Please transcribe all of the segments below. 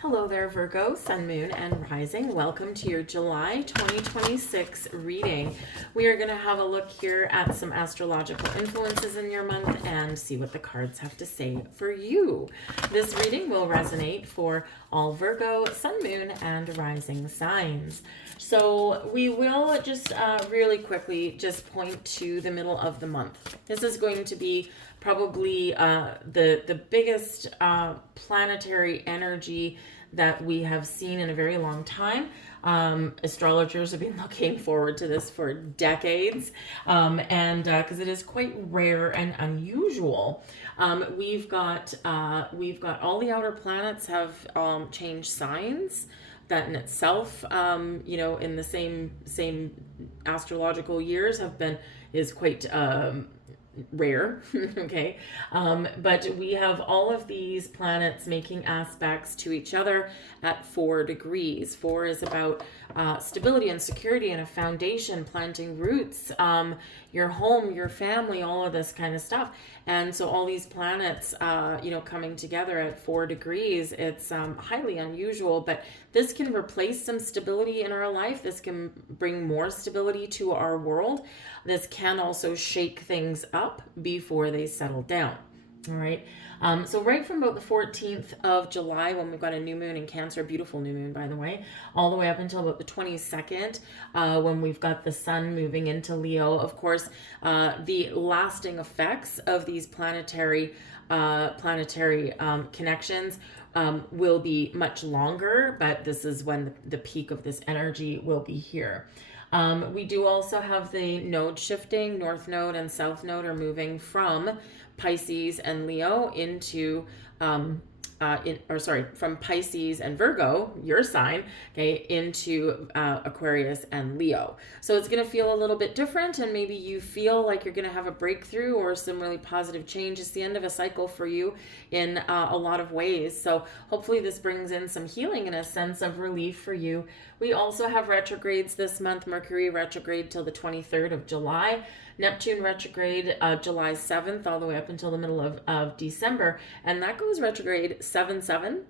Hello there, Virgo, Sun, Moon, and Rising. Welcome to your July 2026 reading. We are going to have a look here at some astrological influences in your month and see what the cards have to say for you. This reading will resonate for all Virgo, Sun, Moon, and Rising signs. So we will just really quickly just point to the middle of the month. This is going to be probably the biggest planetary energy that we have seen in a very long time. Astrologers have been looking forward to this for decades, and because it is quite rare and unusual. We've got all the outer planets have changed signs. That in itself, in the same astrological years is quite rare. Okay, but we have all of these planets making aspects to each other at 4 degrees. 4 is about stability and security and a foundation, planting roots, your home, your family, all of this kind of stuff. And so all these planets coming together at 4 degrees, it's highly unusual, but this can replace some stability in our life. This can bring more stability to our world. This can also shake things up before they settle down. All right. So right from about the 14th of July, when we've got a new moon in Cancer, beautiful new moon, by the way, all the way up until about the 22nd, when we've got the sun moving into Leo. Of course, the lasting effects of these planetary connections will be much longer, but this is when the peak of this energy will be here. We do also have the node shifting. North node and south node are moving from Pisces and Leo into from Pisces and Virgo, your sign, okay, into Aquarius and Leo. So it's going to feel a little bit different, and maybe you feel like you're going to have a breakthrough or some really positive change. It's the end of a cycle for you in a lot of ways. So hopefully this brings in some healing and a sense of relief for you. We also have retrogrades this month. Mercury retrograde till the 23rd of July. Neptune retrograde July 7th all the way up until the middle of December. And that goes retrograde 7-7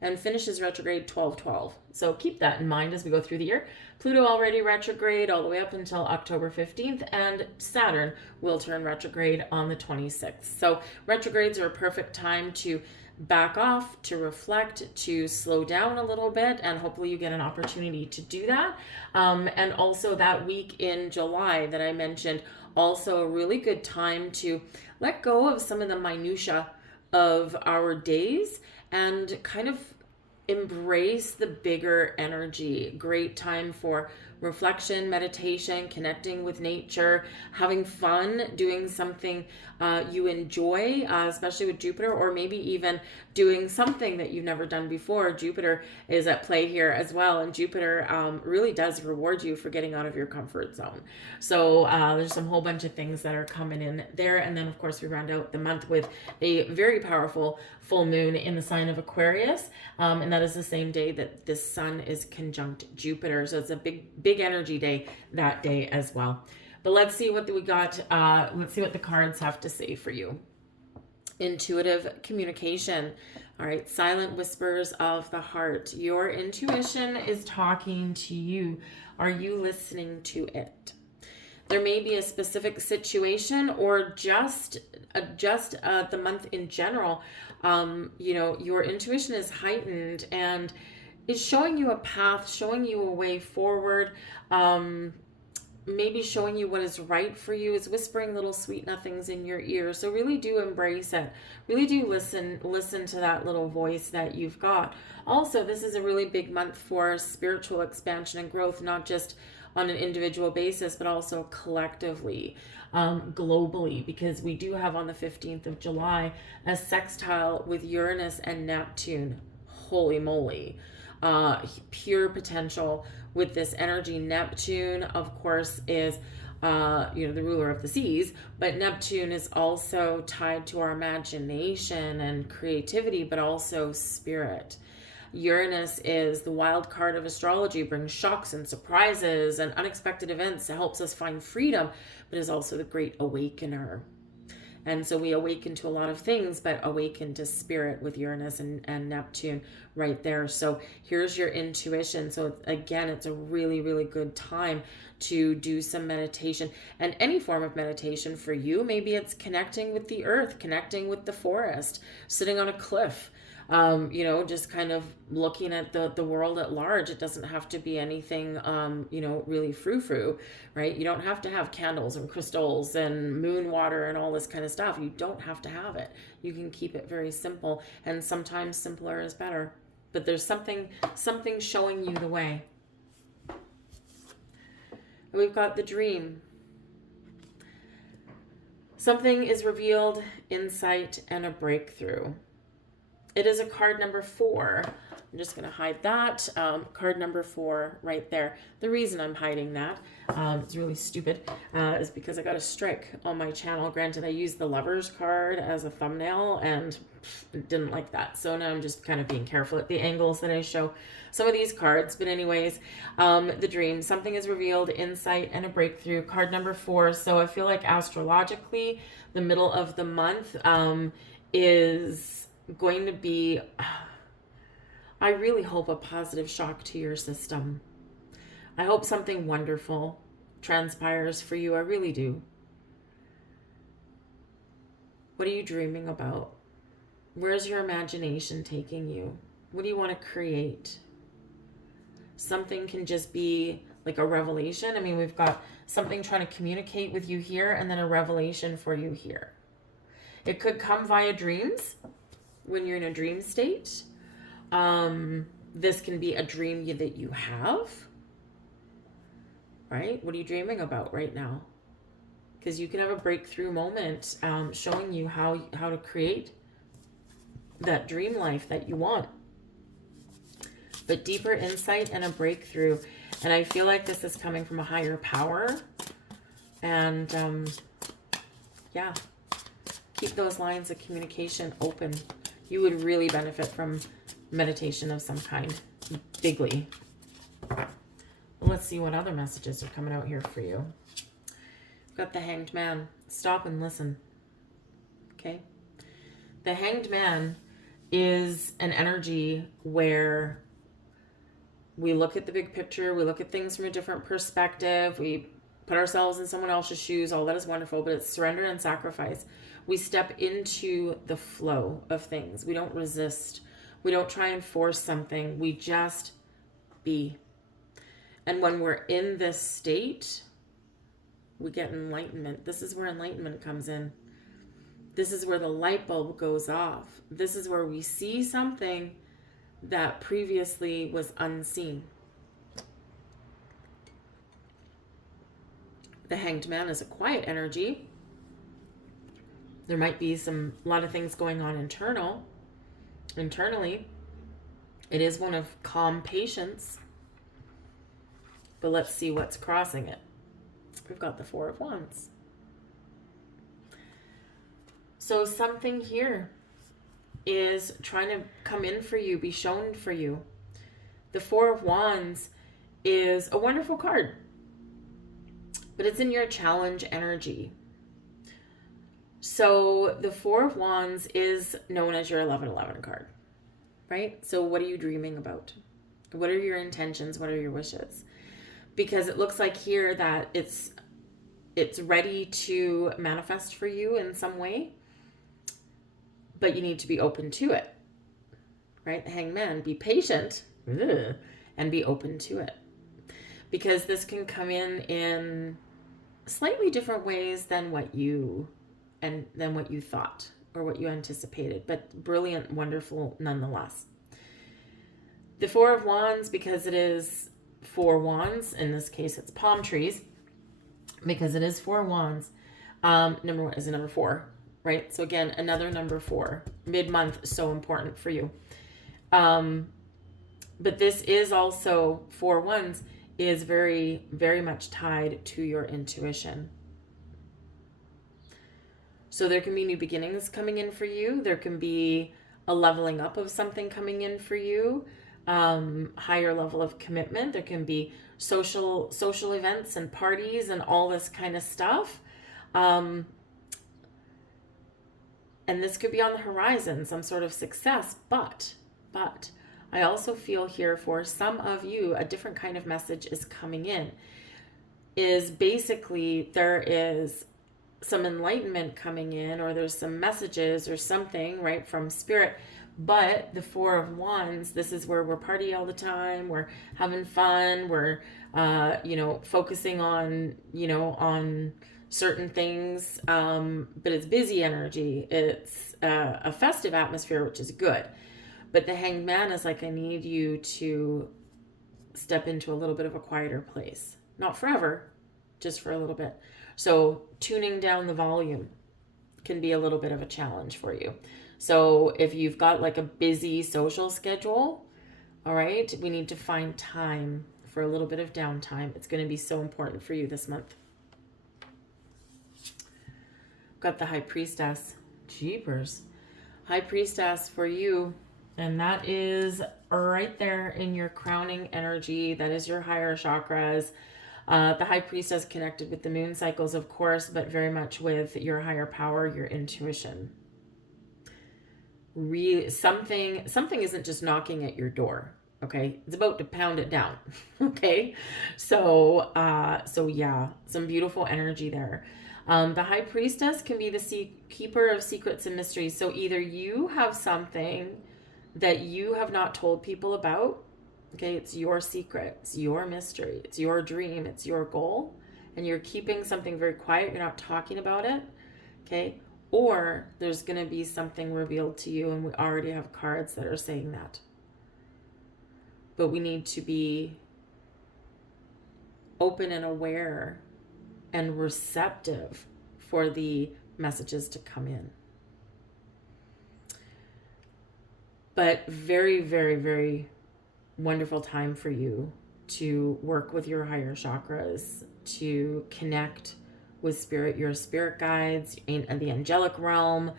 and finishes retrograde 12-12. So keep that in mind as we go through the year. Pluto already retrograde all the way up until October 15th, and Saturn will turn retrograde on the 26th. So retrogrades are a perfect time to back off, to reflect, to slow down a little bit, and hopefully you get an opportunity to do that. And also that week in July that I mentioned, also a really good time to let go of some of the minutia of our days and kind of embrace the bigger energy. Great time for reflection, meditation, connecting with nature, having fun, doing something you enjoy, especially with Jupiter, or maybe even doing something that you've never done before. Jupiter is at play here as well, and Jupiter really does reward you for getting out of your comfort zone. So there's some whole bunch of things that are coming in there. And then of course we round out the month with a very powerful full moon in the sign of Aquarius, and that is the same day that the sun is conjunct Jupiter. So it's a big energy day that day as well. But let's see what we got. Let's see what the cards have to say for you. Intuitive communication. All right, silent whispers of the heart. Your intuition is talking to you. Are you listening to it? There may be a specific situation or just the month in general. Your intuition is heightened and is showing you a path, showing you a way forward, maybe showing you what is right for you, is whispering little sweet nothings in your ear. So really do embrace it. Really do listen to that little voice that you've got. Also, this is a really big month for spiritual expansion and growth, not just on an individual basis, but also collectively, globally, because we do have on the 15th of July a sextile with Uranus and Neptune. Holy moly. Pure potential with this energy. Neptune, of course, is the ruler of the seas, but Neptune is also tied to our imagination and creativity, but also spirit. Uranus is the wild card of astrology, brings shocks and surprises and unexpected events, helps us find freedom, but is also the great awakener. And so we awaken to a lot of things, but awaken to spirit with Uranus and Neptune right there. So here's your intuition. So again, it's a really, really good time to do some meditation, and any form of meditation for you. Maybe it's connecting with the earth, connecting with the forest, sitting on a cliff, just kind of looking at the world at large. It doesn't have to be anything, really frou-frou, right? You don't have to have candles and crystals and moon water and all this kind of stuff. You don't have to have it. You can keep it very simple, and sometimes simpler is better. But there's something showing you the way. We've got the dream. Something is revealed, insight, and a breakthrough. It is a card number 4. I'm just going to hide that. Card number 4 right there. The reason I'm hiding that, it's really stupid, is because I got a strike on my channel. Granted, I used the Lovers card as a thumbnail and didn't like that. So now I'm just kind of being careful at the angles that I show some of these cards. But anyways, the dream. Something is revealed, insight, and a breakthrough. Card number 4. So I feel like astrologically, the middle of the month is going to be, I really hope, a positive shock to your system. I hope something wonderful transpires for you. I really do. What are you dreaming about? Where's your imagination taking you? What do you want to create? Something can just be like a revelation. I mean, we've got something trying to communicate with you here, and then a revelation for you here. It could come via dreams when you're in a dream state. This can be a dream that you have, right? What are you dreaming about right now? Because you can have a breakthrough moment showing you how to create that dream life that you want. But deeper insight and a breakthrough. And I feel like this is coming from a higher power. And yeah, keep those lines of communication open. You would really benefit from meditation of some kind, bigly. Let's see what other messages are coming out here for you. We've got the Hanged Man. Stop and listen. Okay? The Hanged Man is an energy where we look at the big picture, we look at things from a different perspective, we put ourselves in someone else's shoes. All that is wonderful, but it's surrender and sacrifice. We step into the flow of things. We don't resist. We don't try and force something. We just be. And when we're in this state, we get enlightenment. This is where enlightenment comes in. This is where the light bulb goes off. This is where we see something that previously was unseen. The Hanged Man is a quiet energy. There might be a lot of things going on internally. It is one of calm patience. But let's see what's crossing it. We've got the Four of Wands. So something here is trying to come in for you, be shown for you. The Four of Wands is a wonderful card, but it's in your challenge energy. So the Four of Wands is known as your 1111 card, right? So what are you dreaming about? What are your intentions? What are your wishes? Because it looks like here that it's ready to manifest for you in some way, but you need to be open to it, right? The Hanged Man, be patient and be open to it, because this can come in slightly different ways than what you thought or what you anticipated, but brilliant, wonderful nonetheless. The Four of Wands, because it is 4 wands, in this case it's palm trees, because it is 4 wands. Number 1 is a number 4, right? So again, another number 4, mid-month, so important for you. But this is also 4 wands is very, very much tied to your intuition. So there can be new beginnings coming in for you. There can be a leveling up of something coming in for you. Higher level of commitment. There can be social events and parties and all this kind of stuff. And this could be on the horizon, some sort of success, but I also feel here for some of you, a different kind of message is coming in. Is basically there is some enlightenment coming in, or there's some messages or something, right, from spirit. But the Four of Wands, this is where we're party all the time, we're having fun, we're focusing on on certain things, but it's busy energy, it's a festive atmosphere, which is good. But the Hanged Man is like, I need you to step into a little bit of a quieter place, not forever, just for a little bit. So tuning down the volume can be a little bit of a challenge for you. So if you've got like a busy social schedule, all right, we need to find time for a little bit of downtime. It's going to be so important for you this month. Got the High Priestess. Jeepers. High Priestess for you. And that is right there in your crowning energy. That is your higher chakras. The High Priestess connected with the moon cycles, of course, but very much with your higher power, your intuition. Really, something isn't just knocking at your door, okay? It's about to pound it down, okay? So yeah, some beautiful energy there. The High Priestess can be the keeper of secrets and mysteries. So either you have something that you have not told people about, okay, it's your secret, it's your mystery, it's your dream, it's your goal, and you're keeping something very quiet, you're not talking about it, okay? Or there's going to be something revealed to you, and we already have cards that are saying that. But we need to be open and aware and receptive for the messages to come in. But very, very, very wonderful time for you to work with your higher chakras, to connect with spirit, your spirit guides, and the angelic realm,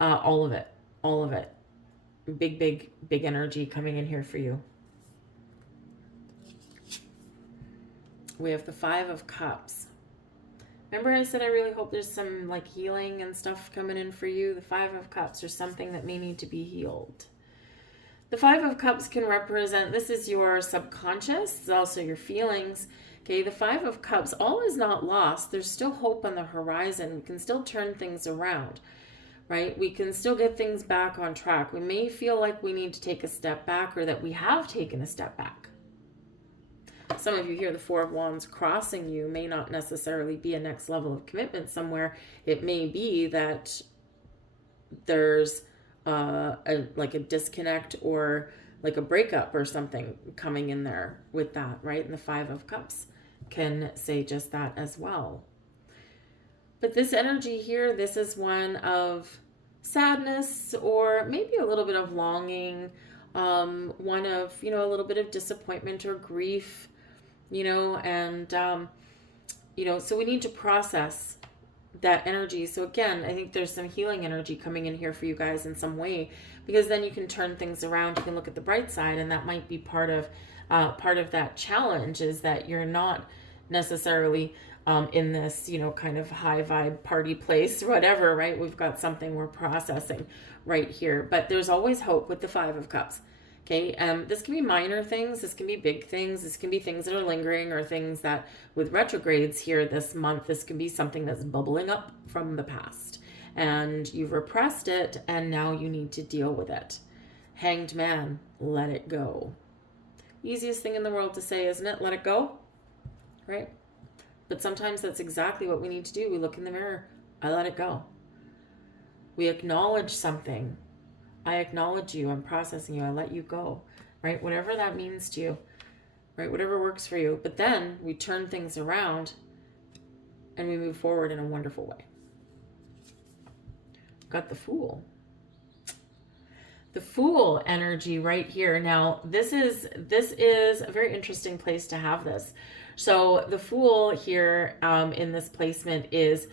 all of it. Big energy coming in here for you. We have the Five of Cups. Remember I said I really hope there's some like healing and stuff coming in for you? The Five of Cups, or something that may need to be healed. The Five of Cups can represent, this is your subconscious, it's also your feelings. Okay, the Five of Cups, all is not lost. There's still hope on the horizon. We can still turn things around, right? We can still get things back on track. We may feel like we need to take a step back, or that we have taken a step back. Some of you hear the Four of Wands crossing you may not necessarily be a next level of commitment somewhere. It may be that there's like a disconnect, or like a breakup or something coming in there with that, right? And the Five of Cups can say just that as well. But this energy here, this is one of sadness, or maybe a little bit of longing, one of, a little bit of disappointment or grief, and, so we need to process that energy. So again, I think there's some healing energy coming in here for you guys in some way, because then you can turn things around. You can look at the bright side, and that might be part of that challenge, is that you're not necessarily in this, kind of high vibe party place, whatever, right? We've got something we're processing right here, but there's always hope with the Five of Cups. Okay, this can be minor things, this can be big things, this can be things that are lingering, or things that with retrogrades here this month, this can be something that's bubbling up from the past and you've repressed it, and now you need to deal with it. Hanged Man, let it go. Easiest thing in the world to say, isn't it? Let it go, right? But sometimes that's exactly what we need to do. We look in the mirror, I let it go. We acknowledge something. I acknowledge you, I'm processing you, I let you go, right? Whatever that means to you, right? Whatever works for you. But then we turn things around and we move forward in a wonderful way. Got the Fool. The Fool energy right here. Now, this is a very interesting place to have this. So the Fool here in this placement is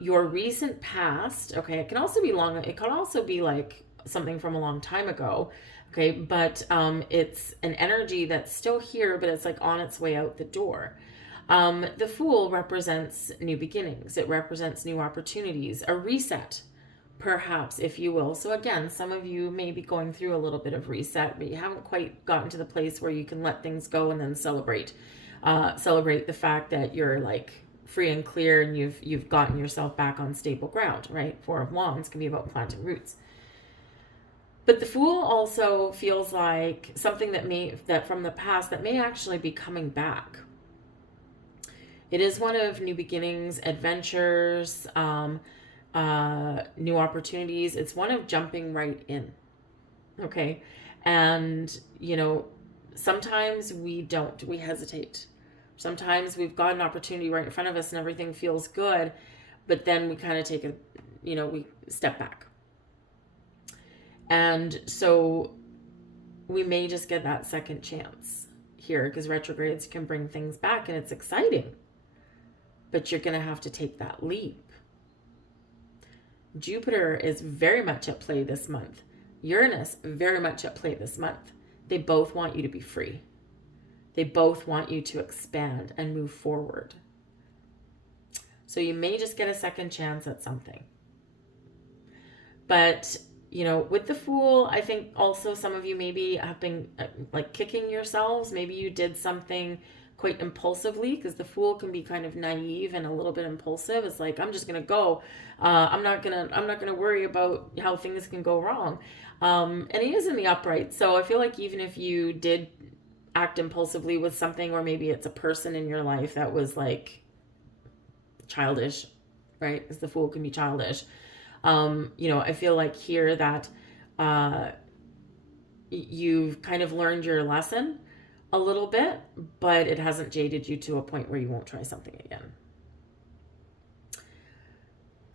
your recent past. Okay, it can also be long. It can also be like something from a long time ago. Okay, but it's an energy that's still here, but it's like on its way out the door. The Fool represents new beginnings. It represents new opportunities, a reset, perhaps, if you will. So again, some of you may be going through a little bit of reset, but you haven't quite gotten to the place where you can let things go and then celebrate the fact that you're like free and clear and you've gotten yourself back on stable ground, right? Four of Wands can be about planting roots. But the Fool also feels like something that from the past that may actually be coming back. It is one of new beginnings, adventures, new opportunities. It's one of jumping right in. Okay. And, sometimes we hesitate. Sometimes we've got an opportunity right in front of us and everything feels good, but then we kind of take we step back. And so we may just get that second chance here, because retrogrades can bring things back and it's exciting, but you're going to have to take that leap. Jupiter is very much at play this month. Uranus, very much at play this month. They both want you to be free. They both want you to expand and move forward. So you may just get a second chance at something. But, with the Fool, I think also some of you maybe have been like kicking yourselves. Maybe you did something quite impulsively, because the Fool can be kind of naive and a little bit impulsive. It's like, I'm just going to go. I'm not going to worry about how things can go wrong. And he is in the upright. So I feel like even if you did act impulsively with something, or maybe it's a person in your life that was like childish, right? Because the Fool can be childish. I feel like here that you've kind of learned your lesson a little bit, but it hasn't jaded you to a point where you won't try something again.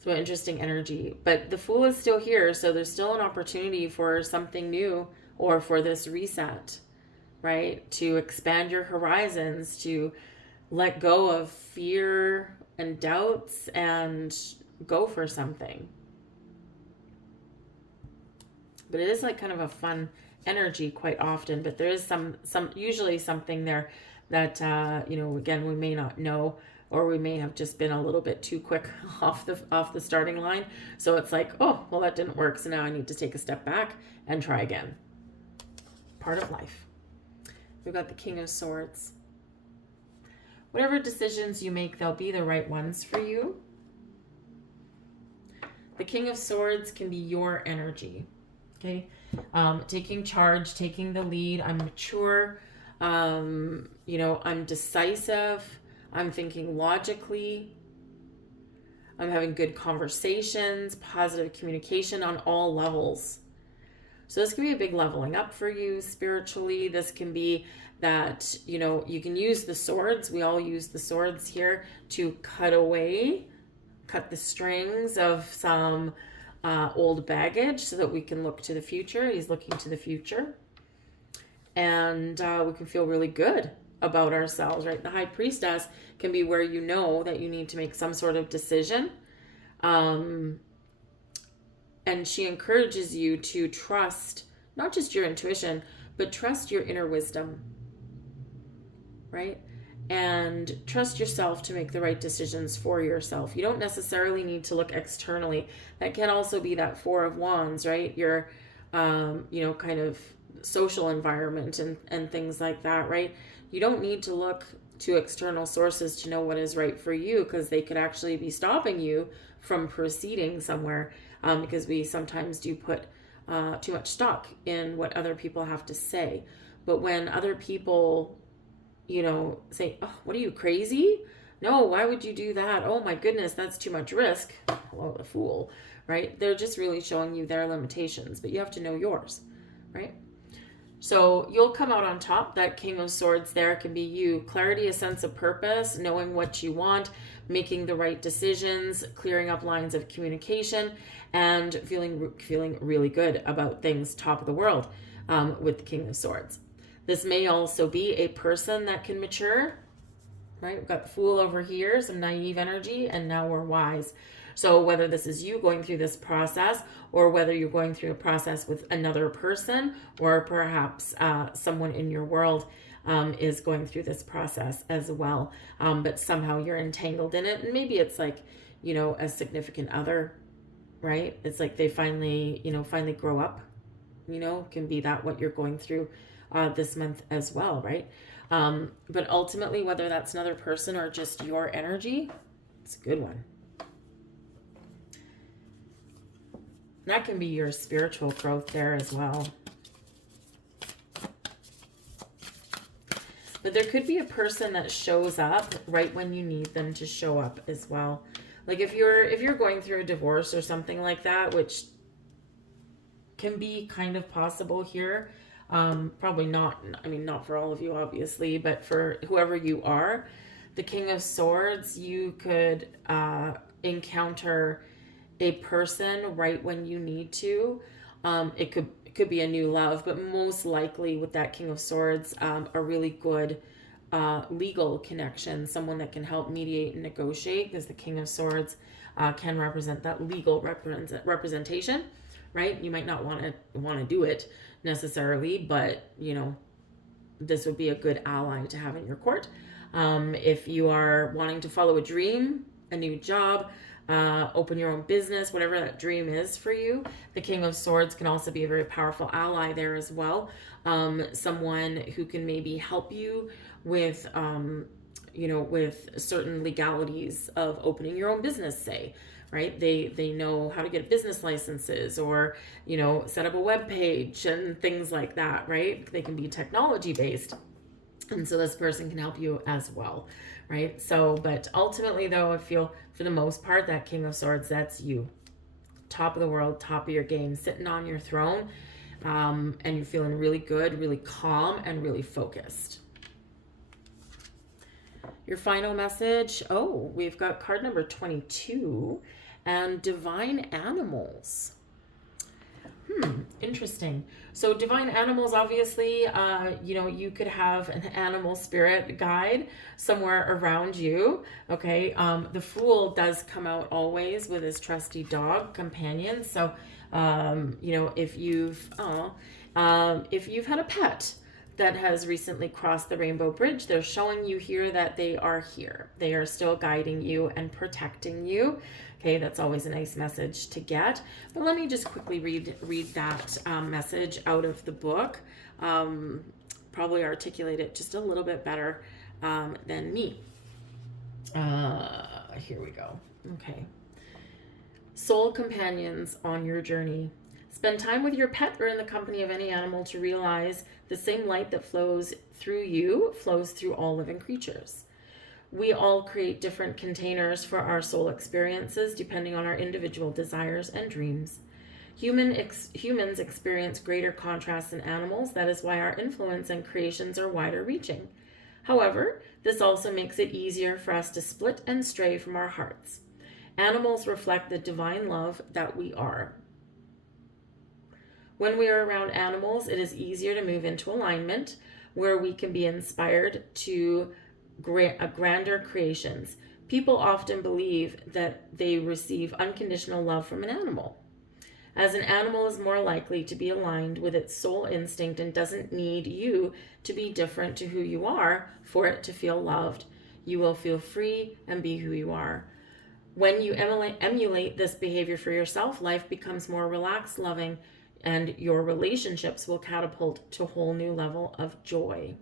So interesting energy, but the Fool is still here. So there's still an opportunity for something new, or for this reset, right? To expand your horizons, to let go of fear and doubts and go for something. But it is like kind of a fun energy quite often, but there is some usually something there that again, we may not know, or we may have just been a little bit too quick off the starting line. So it's like, oh, well, that didn't work, so now I need to take a step back and try again. Part of life. We've got the King of Swords. Whatever decisions you make, they'll be the right ones for you. The King of Swords can be your energy. Okay, taking charge, taking the lead. I'm mature. I'm decisive. I'm thinking logically. I'm having good conversations, positive communication on all levels. So this can be a big leveling up for you spiritually. This can be that, you can use the swords. We all use the swords here to cut the strings of some old baggage, so that we can look to the future. He's looking to the future, and we can feel really good about ourselves, right? The High Priestess can be where you know that you need to make some sort of decision, and she encourages you to trust not just your intuition, but trust your inner wisdom, right? And trust yourself to make the right decisions for yourself. You don't necessarily need to look externally. That can also be that Four of Wands, right? Your, kind of social environment and things like that, right? You don't need to look to external sources to know what is right for you, because they could actually be stopping you from proceeding somewhere, because we sometimes do put too much stock in what other people have to say. But when other people say, oh, what are you, crazy? No, why would you do that? Oh my goodness, that's too much risk. Hello, the Fool, right? They're just really showing you their limitations, but you have to know yours, right? So you'll come out on top. That King of Swords there can be you. Clarity, a sense of purpose, knowing what you want, making the right decisions, clearing up lines of communication, and feeling really good about things top of the world with the King of Swords. This may also be a person that can mature, right? We've got the Fool over here, some naive energy, and now we're wise. So whether this is you going through this process, or whether you're going through a process with another person, or perhaps someone in your world is going through this process as well. But somehow you're entangled in it. And maybe it's like, a significant other, right? It's like they finally, finally grow up, can be that what you're going through this month as well, right? But ultimately, whether that's another person or just your energy, it's a good one. That can be your spiritual growth there as well. But there could be a person that shows up right when you need them to show up as well. Like if you're going through a divorce or something like that, which can be kind of possible here. Probably not, not for all of you, obviously, but for whoever you are, the King of Swords, you could encounter a person right when you need to. It could be a new love, but most likely with that King of Swords, a really good legal connection, someone that can help mediate and negotiate, because the King of Swords can represent that legal representation, right? You might not want to do it necessarily, but this would be a good ally to have in your court. If you are wanting to follow a dream, a new job, open your own business, whatever that dream is for you, the King of Swords can also be a very powerful ally there as well. Someone who can maybe help you with with certain legalities of opening your own business, say, right? They know how to get business licenses, or set up a web page and things like that, right? They can be technology based, and so this person can help you as well, right? So, but ultimately though, I feel for the most part that King of Swords, that's you, top of the world, top of your game, sitting on your throne, and you're feeling really good, really calm, and really focused. Your final message, we've got card number 22, and divine animals. Interesting. So divine animals, obviously, you could have an animal spirit guide somewhere around you. Okay. The Fool does come out always with his trusty dog companion. So, if you've had a pet that has recently crossed the rainbow bridge, they're showing you here that they are here. They are still guiding you and protecting you. Okay, that's always a nice message to get. But let me just quickly read that message out of the book. Probably articulate it just a little bit better than me. Here we go. Okay. Soul companions on your journey. Spend time with your pet or in the company of any animal to realize the same light that flows through you flows through all living creatures. We all create different containers for our soul experiences depending on our individual desires and dreams. Humans experience greater contrast than animals. That is why our influence and creations are wider reaching. However, this also makes it easier for us to split and stray from our hearts. Animals reflect the divine love that we are. When we are around animals, it is easier to move into alignment where we can be inspired to grander creations. People often believe that they receive unconditional love from an animal, as an animal is more likely to be aligned with its soul instinct and doesn't need you to be different to who you are for it to feel loved. You will feel free and be who you are. When you emulate this behavior for yourself, life becomes more relaxed, loving, and your relationships will catapult to a whole new level of joy.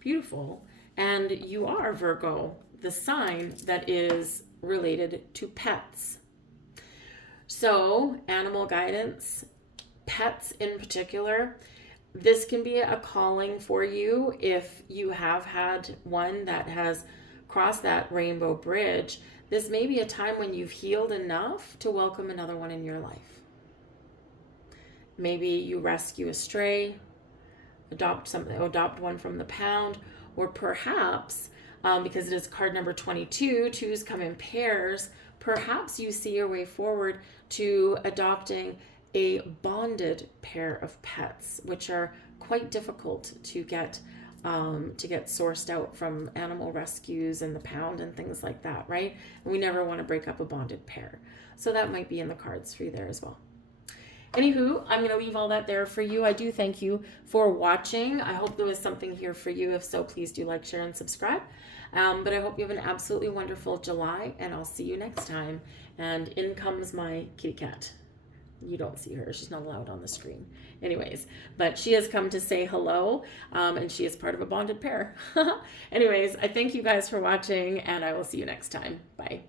Beautiful. And you are Virgo, the sign that is related to pets. So, animal guidance, pets in particular, this can be a calling for you if you have had one that has crossed that rainbow bridge. This may be a time when you've healed enough to welcome another one in your life. Maybe you rescue a stray, adopt one from the pound, or perhaps, because it is card number 22, twos come in pairs, perhaps you see your way forward to adopting a bonded pair of pets, which are quite difficult to get sourced out from animal rescues and the pound and things like that, right? And we never want to break up a bonded pair. So that might be in the cards for you there as well. Anywho, I'm going to leave all that there for you. I do thank you for watching. I hope there was something here for you. If so, please do like, share, and subscribe. But I hope you have an absolutely wonderful July, and I'll see you next time. And in comes my kitty cat. You don't see her. She's not allowed on the screen. Anyways, but she has come to say hello, and she is part of a bonded pair. Anyways, I thank you guys for watching, and I will see you next time. Bye.